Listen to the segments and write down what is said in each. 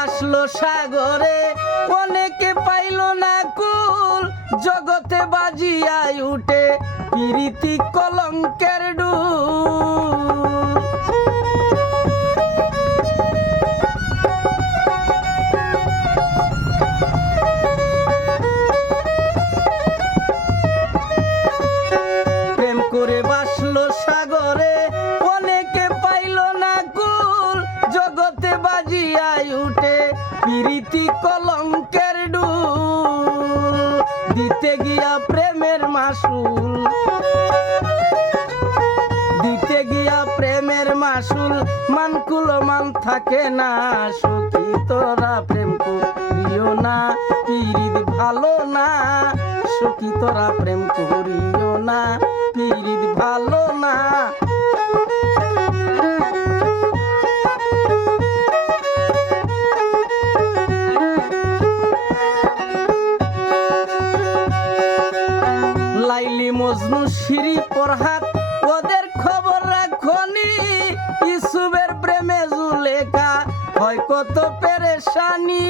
বাসলো সাগরে অনেকে পাইল না কুল, জগতে বাজিয়াই উঠে প্রীতি কলঙ্কের ডুল। প্রেম করে বাসলো সাগরে অনেকে পাইল না কুল, জগতে বাজিয়াই উঠে প্রীতি কলঙ্কের ডুল। দিতে গিয়া প্রেমের মাসুল, দিতে গিয়া প্রেমের মাসুল, মানকুল মান থাকে না। সখী তোরা প্রেম করিও না, পীড়িত ভালো না। সখী তোরা প্রেম করিও না, পীড়িত ভালো না। লাইলি মজনু শিরি পরহাত ওদের খবর রাখনি, ইসুবের প্রেমে জুলেখা হয় কত পেরেশানি।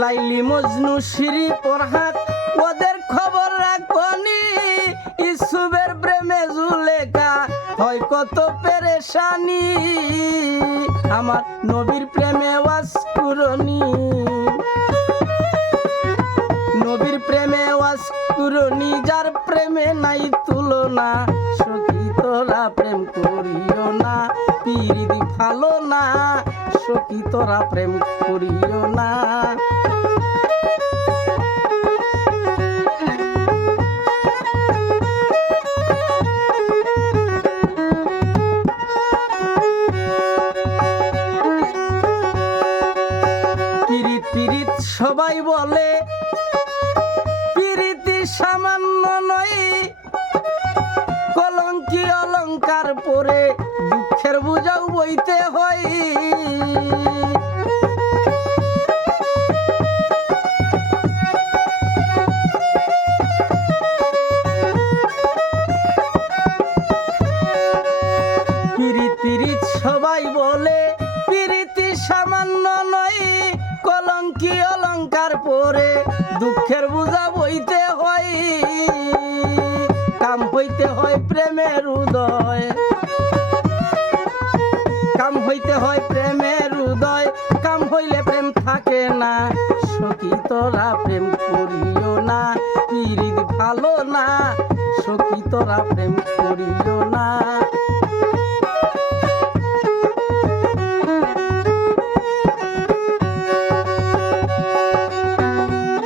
লাইলি মজনু শিরি পরহাত ওদের খবর রাখনি, ইসুবের প্রেমে জুলেখা হয় কত পেরেশানি। আমার নবীর প্রেমে ওয়াজ কুরনি, নবীর প্রেমে ওয়াজ কুরনি, যার প্রেমে নাই তুলনা। সখী তোরা প্রেম করিও না, পীড়িত ভালো না। সখী তোরা প্রেম করিও না। পীড়িত পীড়িত সবাই বলে, পীড়িতি সামান্য নয়। কলঙ্কি অলঙ্কার পরে দুঃখের বোঝাও বইতে হয়। পীড়িত পীড়িত সবাই বলে, পীড়িতি সামান্য নয়। কলঙ্কি অলঙ্কার পরে দুঃখের বোঝা বইতে হয়। কাম হইতে হয় প্রেমের উদয়, কাম হইতে হয় প্রেমের উদয়। কাম হইলে প্রেম থাকে না। সখী তোরা প্রেম করিও না, পীড়িত ভালো না। সখী তোরা প্রেম করিও না।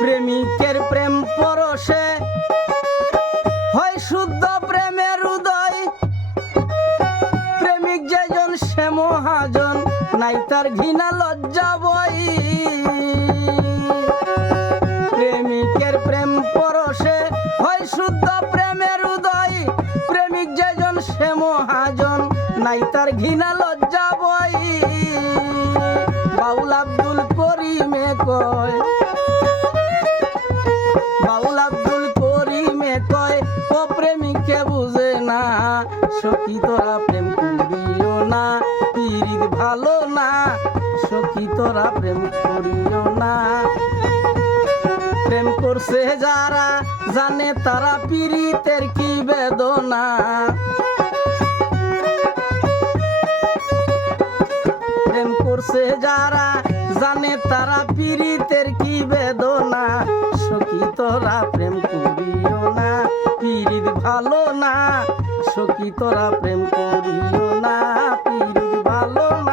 প্রেমিকের প্রেম পরশে হয় শুদ্ধ প্রেমের উদয়। প্রেমিক যেজন সে মহাজন, নাই তার ঘৃণা লজ্জা বই। প্রেমিকের প্রেম পরশে হয় শুদ্ধ প্রেমের উদয়। প্রেমিক যেজন সে মহাজন, নাই তার ঘৃণা লজ্জা বই। বাউল আব্দুল করিমে কয়, বাউল আব্দুল করিমে কয়, ও প্রেমিককে বুঝে না। সখী তোরা প্রেম করিও না, পীড়িত ভালো না। সখী তোরা প্রেম করিও না। প্রেম করছে যারা জানে তারা পীড়িতের কি বেদনা। প্রেম করছে যারা জানে তারা পীড়িতের কি বেদনা। সখী তোরা প্রেম করিও না, পীড়িত ভালো না। সখী তোরা প্রেম করিও না, পীড়িত ভালো না।